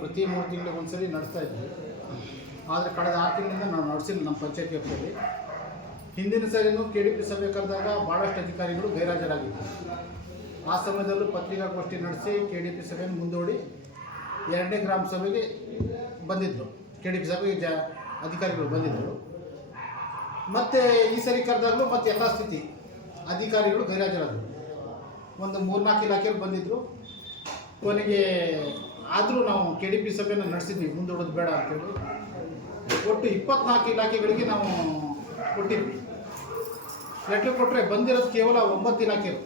ಪ್ರತಿ 3 ತಿಂಗಳಿಗೆ ಒಂದ್ಸರಿ ನಡೆಸ್ತಾ ಇದ್ವಿ. ಆದರೆ ಕಳೆದ 6 ತಿಂಗಳಿಂದ ನಾವು ನಡೆಸಿಲ್ಲ ನಮ್ಮ ಪಂಚಾಯತ್ ವ್ಯಾಪ್ತಿಯಲ್ಲಿ. ಹಿಂದಿನ ಸರಿನೂ KDP ಸಭೆ ಕರೆದಾಗ ಭಾಳಷ್ಟು ಅಧಿಕಾರಿಗಳು ಗೈರಾಜರಾಗಿದ್ದರು. ಆ ಸಮಯದಲ್ಲೂ ಪತ್ರಿಕಾಗೋಷ್ಠಿ ನಡೆಸಿ KDP ಸಭೆಯನ್ನು ಮುಂದೂಡಿ 2ನೇ ಗ್ರಾಮ ಸಭೆಗೆ ಬಂದಿದ್ದರು. KDP ಸಭೆಗೆ ಅಧಿಕಾರಿಗಳು ಬಂದಿದ್ದರು. ಮತ್ತು ಈ ಸರಿ ಕರೆದಾಗಲೂ ಮತ್ತು ಎಲ್ಲ ಸ್ಥಿತಿ ಅಧಿಕಾರಿಗಳು ಗೈರಾಜರಾದರು. ಒಂದು 3-4 ಇಲಾಖೆಯಲ್ಲಿ ಬಂದಿದ್ದರು. ಕೊನೆಗೆ ಆದರೂ ನಾವು KDP ಸಭೆಯನ್ನು ನಡೆಸಿದ್ವಿ, ಮುಂದೂಡೋದು ಬೇಡ ಅಂತೇಳಿ. ಒಟ್ಟು 24 ಇಲಾಖೆಗಳಿಗೆ ನಾವು ಕೊಟ್ಟಿದ್ವಿ. ಲೆಟ್ರ್ ಕೊಟ್ಟರೆ ಬಂದಿರೋದು ಕೇವಲ 9 ಇಲಾಖೆಗಳು.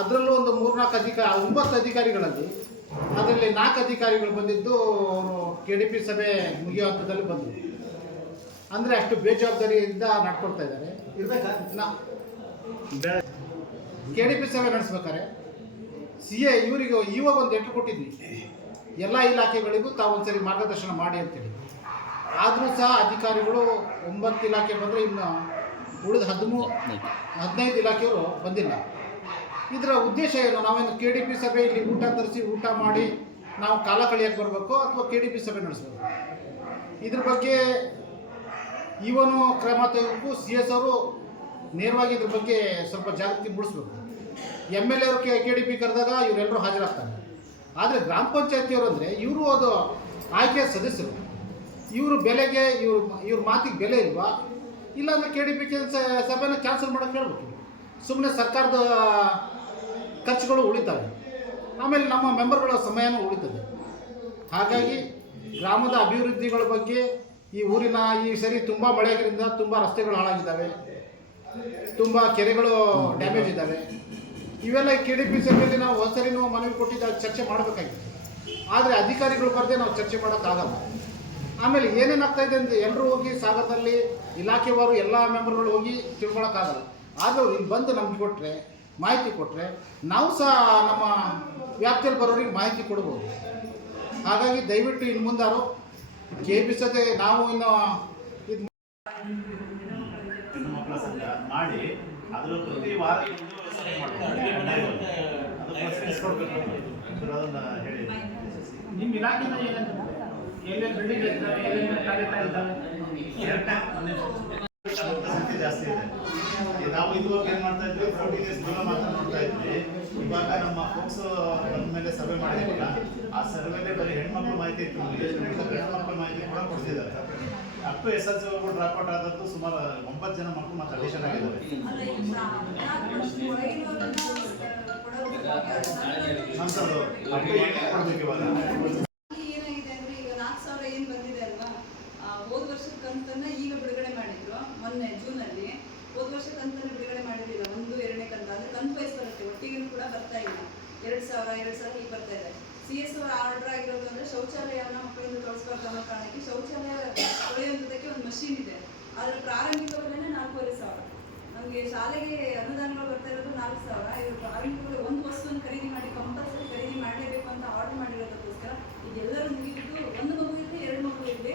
ಅದರಲ್ಲೂ ಒಂದು 9 ಅಧಿಕಾರಿಗಳಲ್ಲಿ ಅದರಲ್ಲಿ 4 ಅಧಿಕಾರಿಗಳು ಬಂದಿದ್ದು ಅವರು KDP ಸಭೆ ಮುಗಿಯೋ ಹಂತದಲ್ಲಿ ಬಂದರು. ಅಂದರೆ ಅಷ್ಟು ಬೇಜವಾಬ್ದಾರಿಯಿಂದ ನಡ್ಕೊಳ್ತಾ ಇದ್ದಾರೆ. KDP ಸಭೆ ನಡೆಸ್ಬೇಕಾರೆ CA ಇವರಿಗೆ ಇವಾಗ ಒಂದು ಲೆಟ್ರ್ ಕೊಟ್ಟಿದ್ವಿ, ಎಲ್ಲ ಇಲಾಖೆಗಳಿಗೂ ತಾವು ಒಂದ್ಸರಿ ಮಾರ್ಗದರ್ಶನ ಮಾಡಿ ಅಂತೇಳಿ. ಆದರೂ ಸಹ ಅಧಿಕಾರಿಗಳು 9 ಇಲಾಖೆ ಬಂದರೆ ಇನ್ನು ಉಳಿದ 15 ಇಲಾಖೆಯವರು ಬಂದಿಲ್ಲ. ಇದರ ಉದ್ದೇಶ ಏನು? ನಾವೇನು KDP ಸಭೆಯಲ್ಲಿ ಊಟ ತರಿಸಿ ಊಟ ಮಾಡಿ ನಾವು ಕಾಲ ಕಳೆಯೋಕ್ಕೆ ಬರಬೇಕು ಅಥವಾ KDP ಸಭೆ ನಡೆಸಬೇಕು? ಇದ್ರ ಬಗ್ಗೆ ಇವನು ಕ್ರಮ ತೆಗೆದು CS ಅವರು ನೇರವಾಗಿ ಇದ್ರ ಬಗ್ಗೆ ಸ್ವಲ್ಪ ಜಾಗೃತಿ ಮೂಡಿಸ್ಬೇಕು. MLA ಅವರು KDP ಕರೆದಾಗ ಇವರೆಲ್ಲರೂ ಹಾಜರಾಗ್ತಾರೆ. ಆದರೆ ಗ್ರಾಮ ಪಂಚಾಯತಿಯವರು ಅಂದರೆ ಇವರು ಅದು ಆಯ್ಕೆಯ ಸದಸ್ಯರು. ಇವರು ಬೆಲೆಗೆ ಇವ್ರ ಮಾತಿಗೆ ಬೆಲೆ ಇಲ್ವಾ? ಇಲ್ಲಾಂದರೆ KDP ಸಭೆನ ಕ್ಯಾನ್ಸಲ್ ಮಾಡೋಕ್ಕೆ ಹೇಳ್ಬೇಕು. ಸುಮ್ಮನೆ ಸರ್ಕಾರದ ಖರ್ಚುಗಳು ಉಳಿತವೆ, ಆಮೇಲೆ ನಮ್ಮ ಮೆಂಬರ್ಗಳ ಸಮಯನೂ ಉಳಿತದೆ. ಹಾಗಾಗಿ ಗ್ರಾಮದ ಅಭಿವೃದ್ಧಿಗಳ ಬಗ್ಗೆ ಈ ಊರಿನ ಈ ಸರಿ ತುಂಬ ಮಳೆಯಾಗಿದ್ದರಿಂದ ತುಂಬ ರಸ್ತೆಗಳು ಹಾಳಾಗಿದ್ದಾವೆ, ತುಂಬ ಕೆರೆಗಳು ಡ್ಯಾಮೇಜ್ ಇದ್ದಾವೆ. ಇವೆಲ್ಲ KDP ಸಭೆಯಲ್ಲಿ ನಾವು ಒಂದ್ಸರಿನೂ ಮನವಿ ಕೊಟ್ಟಿದ್ದಾಗ ಚರ್ಚೆ ಮಾಡಬೇಕಾಗಿತ್ತು. ಆದರೆ ಅಧಿಕಾರಿಗಳು ಬರದೆ ನಾವು ಚರ್ಚೆ ಮಾಡೋಕ್ಕಾಗಲ್ಲ. ಆಮೇಲೆ ಏನೇನಾಗ್ತಾ ಇದೆ ಅಂದರೆ ಎಲ್ಲರೂ ಹೋಗಿ ಸಾಗರದಲ್ಲಿ ಇಲಾಖೆವಾರು ಎಲ್ಲ ಮೆಂಬರ್ಗಳು ಹೋಗಿ ತಿಳ್ಕೊಳಕ್ಕಾಗಲ್ಲ. ಆದರೆ ಅವ್ರು ಇಲ್ಲಿ ಬಂದು ನಮ್ಗೆ ಕೊಟ್ಟರೆ, ಮಾಹಿತಿ ಕೊಟ್ಟರೆ ನಾವು ಸಹ ನಮ್ಮ ವ್ಯಾಪ್ತಿಯಲ್ಲಿ ಬರೋರಿಗೆ ಮಾಹಿತಿ ಕೊಡ್ಬೋದು. ಹಾಗಾಗಿ ದಯವಿಟ್ಟು ಇನ್ನು ಮುಂದಾರು KDP ಸಭೆ ನಾವು ಇನ್ನು ಇದು ಮಾಡಿ ಅದರ ಪ್ರತಿ ವಾರ ನಿಮ್ಮ ಇಲಾಖೆನ ಎಲ್ಲೆಲ್ಲಿ ಬಿಲ್ಡಿಂಗ್ ಇರ್ತವೆ, ಎಲ್ಲೆಲ್ಲಿ ಕಾರ್ಯಕ್ರಮ ಇದ್ದಾವೆ, ಸಂಖ್ಯೆ ಜಾಸ್ತಿ ಇದೆ. ನಾವು ಇದುವರೆಗೆ ಏನು ಮಾಡ್ತಾ ಇದ್ವಿ, 40 days ದೂರ ಮಾತ್ರ ನೋಡ್ತಾ ಇದ್ವಿ. ಇವಾಗ ನಮ್ಮ ಫೋಕ್ಸ್ ಬಂದ ಮೇಲೆ ಸರ್ವೆ ಮಾಡಿದ್ವಲ್ಲ, ಆ ಸರ್ವೆಲೆ ಬರೀ ಹೆಣ್ಮಕ್ಳು ಮಾಹಿತಿ ಇತ್ತು, ಗಂಡು ಮಕ್ಕಳ ಮಾಹಿತಿ ಕೂಡ ಕೊಡ್ತಿದ್ದಾರೆ. Up to SSLC drop out ಆದದ್ದು ಸುಮಾರು 9 ಜನ ಮಕ್ಕಳು ಮತ್ತೆ ಅಡಿಷನ್ ಆಗಿದ್ದಾರೆ. ನಮ್ದು ಅಪ್ ಟು 8 ಕೊಡ್ಬೇಕು ಇವಾಗ. ಏನಾಗಿದೆ ಅಂದ್ರೆ ಈಗ 4,000 ಏನು ಬಂದಿದೆ ಅಲ್ವಾ, ಹೋದ ವರ್ಷದ ಕಂತನ್ನ ಈಗ ಬಿಡುಗಡೆ ಮಾಡಿದ್ರು. ಮೊನ್ನೆ ಜೂನಲ್ಲಿ ಹೋದ ವರ್ಷ ಕಂತನ್ನ ಬಿಡುಗಡೆ ಮಾಡಿರಲಿಲ್ಲ. 1, 2ನೇ ಕಂತ ಅಂದ್ರೆ ಕಂತು ವಯಸ್ಸು ಬರುತ್ತೆ, ಒಟ್ಟಿಗೆ ಕೂಡ ಬರ್ತಾ ಇಲ್ಲ. 2,000 ಈಗ ಬರ್ತಾ ಇದೆ. CS ಅವರ ಆರ್ಡರ್ ಆಗಿರೋದು ಅಂದ್ರೆ ಶೌಚಾಲಯನ ಮಕ್ಕಳಿಂದ ತೊಳಸ್ಬಾರ್ದು ಅನ್ನೋ ಕಾರಣಕ್ಕೆ ಶೌಚಾಲಯ ತೊಳೆಯುವಂಥದ್ದಕ್ಕೆ ಒಂದು ಮಷೀನ್ ಇದೆ. ಅದರ ಪ್ರಾರಂಭಿಕ ಬೆಲೆನೇ 4,500. ನಮಗೆ ಶಾಲೆಗೆ ಅನುದಾನಗಳು ಬರ್ತಾ ಇರೋದು 4,000. ಇವರು ಪ್ರಾರಂಭಿಕ ಒಂದು ವಸ್ತುವನ್ನು ಖರೀದಿ ಮಾಡಿ ಕಂಪಲ್ಸರಿ ಖರೀದಿ ಮಾಡಲೇಬೇಕು ಅಂತ ಆರ್ಡರ್ ಮಾಡಿರೋದಕ್ಕೋಸ್ಕರ ಇದೆಲ್ಲರೂ ಮುಗಿಬಿಟ್ಟು ಒಂದು ಮಗು ಇರಲಿ 2 ಮಗು ಇರಲಿ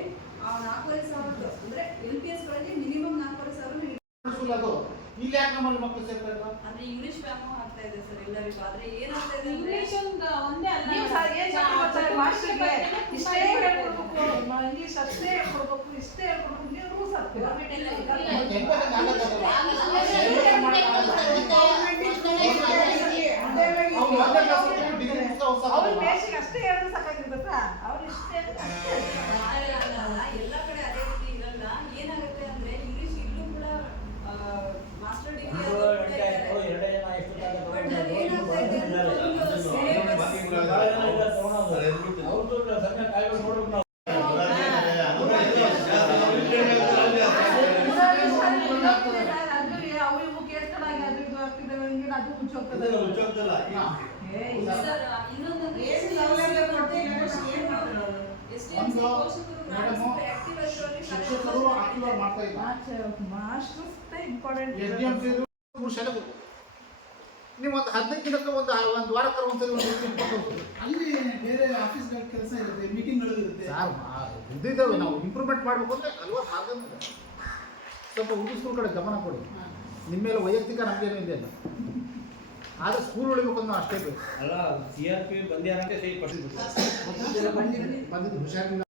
4,500 ಅಂದ್ರೆ LPS ಗಳಲ್ಲಿ ಮಿನಿಮಮ್ 4,500 ಇಲ್ಲಿ ಯಾಕೆ ನಮ್ಮಲ್ಲಿ ಮಕ್ಕಳು ಸೇರ್ತಾ ಇಲ್ಲ? ಅಂದ್ರೆ ಇಂಗ್ಲಿಷ್ ವ್ಯಾಮೋಹ ಆಗ್ತಾ ಇದೆ ಸರ್ ಎಲ್ಲರಿಗೂ. ಆದ್ರೆ ಏನಾಗ್ತಾ ಇದೆ ಇಂಗ್ಲಿಷ್ ಒಂದೇ ಅಲ್ಲ, ಮಾಸ್ಟರ್ಗೆ ಇಷ್ಟೇ ಹೇಳ್ಕೊಡ್ಬೇಕು, ಇಂಗ್ಲಿಷ್ ಅಷ್ಟೇ ಹೇಳ್ಕೊಡ್ಬೇಕು, ಇಷ್ಟೇ ಹೇಳ್ಕೊಡ್ಬೇಕು, ನೀವು ರೂಲ್ಸ್ ಹಾಕ್ತೀವಿ. ಅವ್ರು ಬೇಸಿಗೆ ಅಷ್ಟೇ ಹೇಳಿದ್ರೆ ಸಾಕಾಗಿರ್ಬೇಕಾ? ಅವ್ರು ಇಷ್ಟೇ ಎಲ್ಲ ಕಡೆ ಅದೇ ರೀತಿ ಇರಲ್ಲ. ಏನಾಗುತ್ತೆ ಅಂದ್ರೆ ಇಂಗ್ಲಿಷ್ ಇಲ್ಲೂ ಕೂಡ ಮಾಸ್ಟರ್ ಡಿಗ್ರಿ ಅವ್ರಿಗೂ ಕೇಳ್ಕೊಂಡಾಗ ಅದು ಇದು ಆಗ್ತಿದ್ದಾವೆ, ಅದು ಮುಚ್ಚೋಗ್ತದೆ. ಶಿಕ್ಷಕರು ಆಕ್ಟಿವ್ ಮಾಡ್ತಾ ಇಲ್ಲ. ನೀವು ಒಂದು 15 ದಿನಕ್ಕೆ ಒಂದು ವಾರಕ್ಕೆ ಒಂದ್ಸರಿ ಅಲ್ಲಿ ಬೇರೆ ಆಫೀಸ್ಗಳ ಕೆಲಸ ಇರುತ್ತೆ, ಮೀಟಿಂಗ್ ನಡೆದಿರುತ್ತೆ. ಇದ್ದಾವೆ. ನಾವು ಇಂಪ್ರೂವ್ಮೆಂಟ್ ಮಾಡಬೇಕು ಅಂದರೆ ಹಲವಾರು ಮಾರ್ಗ ಇದೆ. ಸ್ವಲ್ಪ ಉಳಿಸ್ಕೂಲ್ ಕಡೆ ಗಮನ ಕೊಡಿ. ನಿಮ್ಮ ಮೇಲೆ ವೈಯಕ್ತಿಕ ನಮಗೇನು ಇದೆ ಅಲ್ಲ. ಆದರೆ ಸ್ಕೂಲ್ ಉಳಿಬೇಕು ಅನ್ನೋ ಅಷ್ಟೇ ಬೇಕು. ಅಲ್ಲ CRP ಬಂದ್ಯಾರಂತೆ 5% ಬಂದಿದ್ದು ಹುಷಾರಿಲ್ಲ.